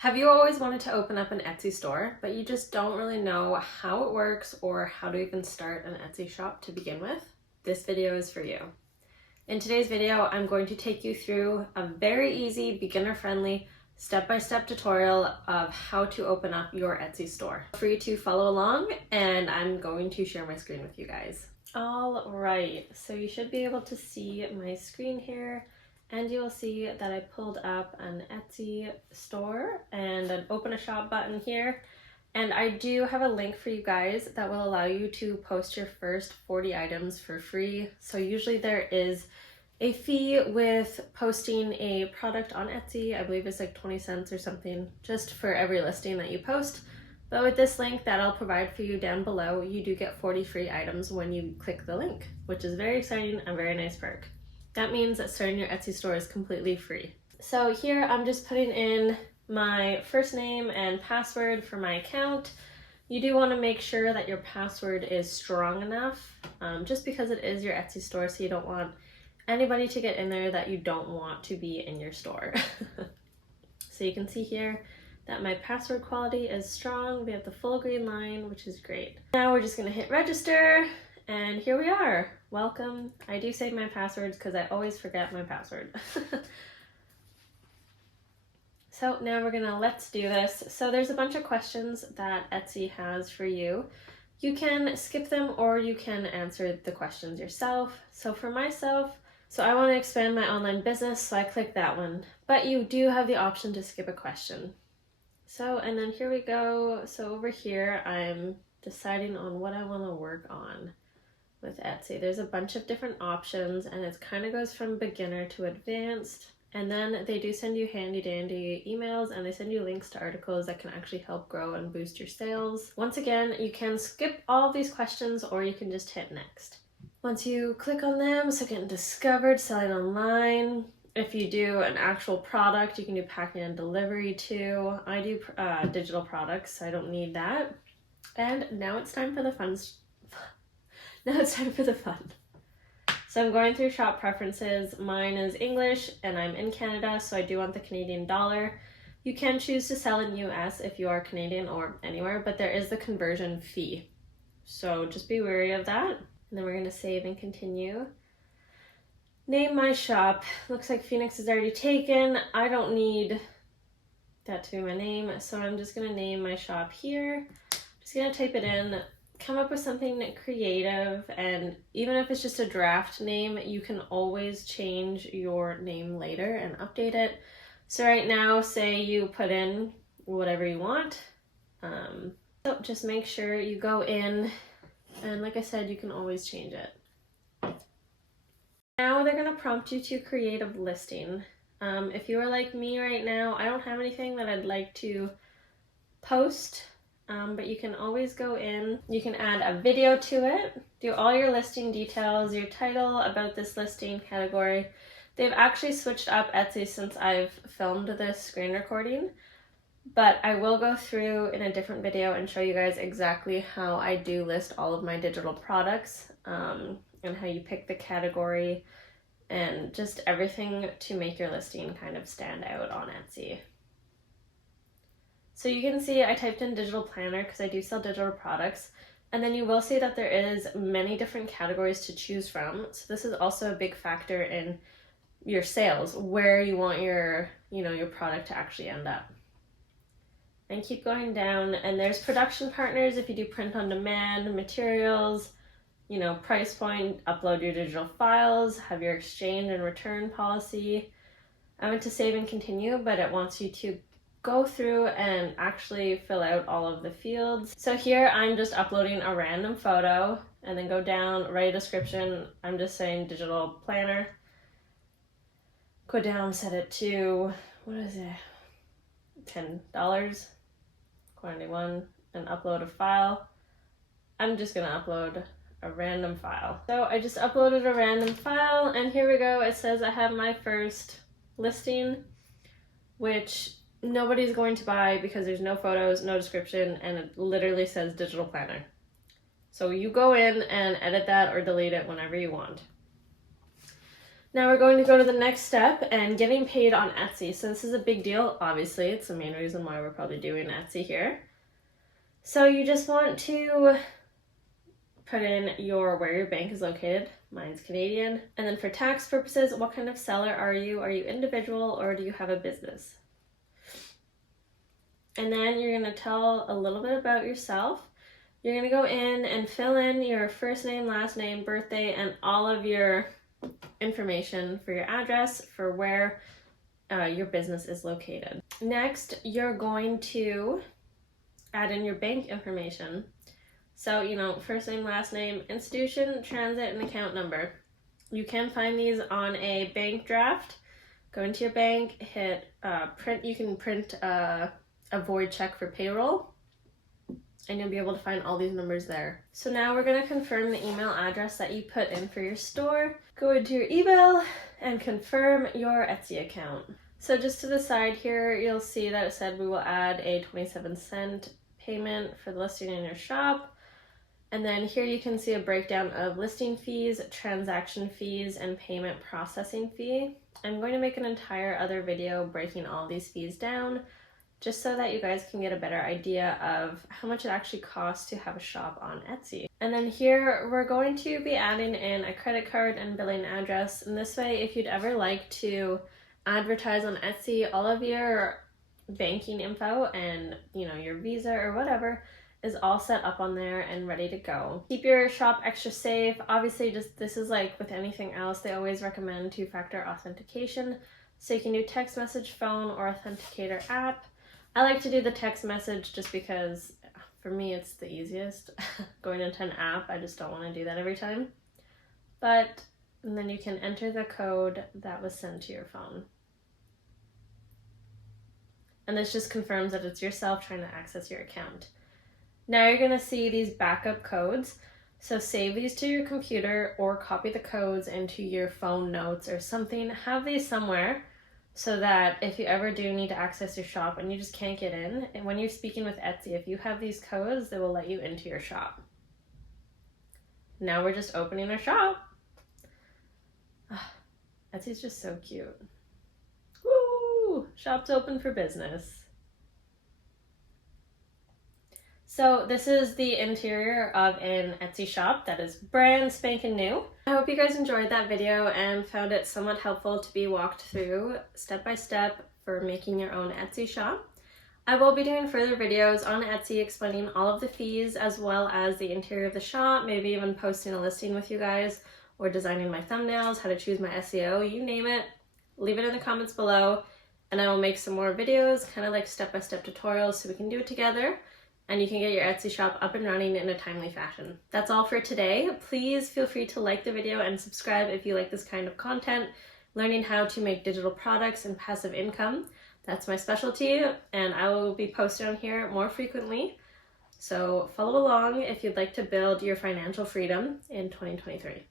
Have you always wanted to open up an Etsy store, but you just don't really know how it works or how to even start an Etsy shop to begin with? This video is for you. In today's video, I'm going to take you through a very easy, beginner-friendly, step-by-step tutorial of how to open up your Etsy store. For you to follow along, and I'm going to share my screen with you guys. All right, so you should be able to see my screen here. And you'll see that I pulled up an Etsy store and an open a shop button here. And I do have a link for you guys that will allow you to post your first 40 items for free. So usually there is a fee with posting a product on Etsy. I believe it's like 20 cents or something just for every listing that you post. But with this link that I'll provide for you down below, you do get 40 free items when you click the link, which is very exciting and very nice perk. That means that starting your Etsy store is completely free. So here I'm just putting in my first name and password for my account. You do want to make sure that your password is strong enough, just because it is your Etsy store, so you don't want anybody to get in there that you don't want to be in your store. So you can see here that my password quality is strong. We have the full green line, which is great. Now we're just going to hit register. And here we are. Welcome. I do save my passwords because I always forget my password. So now we're gonna let's do this. So there's a bunch of questions that Etsy has for you. You can skip them or you can answer the questions yourself. So for myself, I want to expand my online business, so I click that one. But you do have the option to skip a question. So, and then here we go. So over here, I'm deciding on what I want to work on. With Etsy, there's a bunch of different options and it kind of goes from beginner to advanced, and then they do send you handy dandy emails and they send you links to articles that can actually help grow and boost your sales. Once again, you can skip all of these questions or you can just hit next. Once you click on them, so getting discovered, selling online. If you do an actual product, you can do packing and delivery too. I do digital products, so I don't need that. And now it's time for the fun. Now it's time for the fun. So I'm going through shop preferences. Mine is English and I'm in Canada, so I do want the Canadian dollar. You can choose to sell in US if you are Canadian or anywhere, but there is the conversion fee. So just be wary of that. And then we're going to save and continue. Name my shop. Looks like Phoenix is already taken. I don't need that to be my name, so I'm just going to name my shop here. Just going to type it in. Come up with something creative, and even if it's just a draft name, you can always change your name later and update it. So right now, say you put in whatever you want. So just make sure you go in, and like I said, you can always change it. Now they're going to prompt you to create a listing. If you are like me right now, I don't have anything that I'd like to post. But you can always go in, you can add a video to it, do all your listing details, your title, about this listing, category. They've actually switched up Etsy since I've filmed this screen recording, but I will go through in a different video and show you guys exactly how I do list all of my digital products, and how you pick the category and just everything to make your listing kind of stand out on Etsy. So you can see I typed in digital planner because I do sell digital products, and then you will see that there is many different categories to choose from. So this is also a big factor in your sales, where you want your product to actually end up. And keep going down, and there's production partners if you do print on demand, materials, price point, upload your digital files, have your exchange and return policy. I went to save and continue, but it wants you to go through and actually fill out all of the fields. So here I'm just uploading a random photo, and then go down, write a description. I'm just saying digital planner. Go down, set it to, what is it? $10, quantity 1, and upload a file. I'm just gonna upload a random file. So I just uploaded a random file, and here we go. It says I have my first listing, which nobody's going to buy because there's no photos, no description, and it literally says digital planner. So you go in and edit that or delete it whenever you want. Now we're going to go to the next step and getting paid on Etsy. So this is a big deal, obviously. It's the main reason why we're probably doing Etsy here. So you just want to put in where your bank is located. Mine's Canadian. And then for tax purposes, what kind of seller are you? Are you individual or do you have a business? And then you're going to tell a little bit about yourself. You're going to go in and fill in your first name, last name, birthday, and all of your information for your address for where your business is located. Next, you're going to add in your bank information. So, first name, last name, institution, transit, and account number. You can find these on a bank draft. Go into your bank, hit print. You can print a void check for payroll, and you'll be able to find all these numbers there. So now we're going to confirm the email address that you put in for your store. Go into your email and confirm your Etsy account. So just to the side here, you'll see that it said we will add a 27-cent payment for the listing in your shop. And then here you can see a breakdown of listing fees, transaction fees, and payment processing fee. I'm going to make an entire other video breaking all these fees down, just so that you guys can get a better idea of how much it actually costs to have a shop on Etsy. And then here we're going to be adding in a credit card and billing address. And this way, if you'd ever like to advertise on Etsy, all of your banking info and your Visa or whatever is all set up on there and ready to go. Keep your shop extra safe. Obviously, this is like with anything else, they always recommend two-factor authentication. So you can do text message, phone, or authenticator app. I like to do the text message just because for me it's the easiest. Going into an app, I just don't want to do that every time. And then you can enter the code that was sent to your phone. And this just confirms that it's yourself trying to access your account. Now you're going to see these backup codes. So save these to your computer or copy the codes into your phone notes or something. Have these somewhere, so that if you ever do need to access your shop and you just can't get in, and when you're speaking with Etsy, if you have these codes, they will let you into your shop. Now we're just opening our shop. Etsy's just so cute. Woo! Shop's open for business. So this is the interior of an Etsy shop that is brand spanking new. I hope you guys enjoyed that video and found it somewhat helpful to be walked through step by step for making your own Etsy shop. I will be doing further videos on Etsy explaining all of the fees as well as the interior of the shop, maybe even posting a listing with you guys or designing my thumbnails, how to choose my SEO, you name it. Leave it in the comments below and I will make some more videos, kind of like step-by-step tutorials so we can do it together. And you can get your Etsy shop up and running in a timely fashion. That's all for today. Please feel free to like the video and subscribe if you like this kind of content, learning how to make digital products and passive income. That's my specialty, and I will be posting on here more frequently. So follow along if you'd like to build your financial freedom in 2023.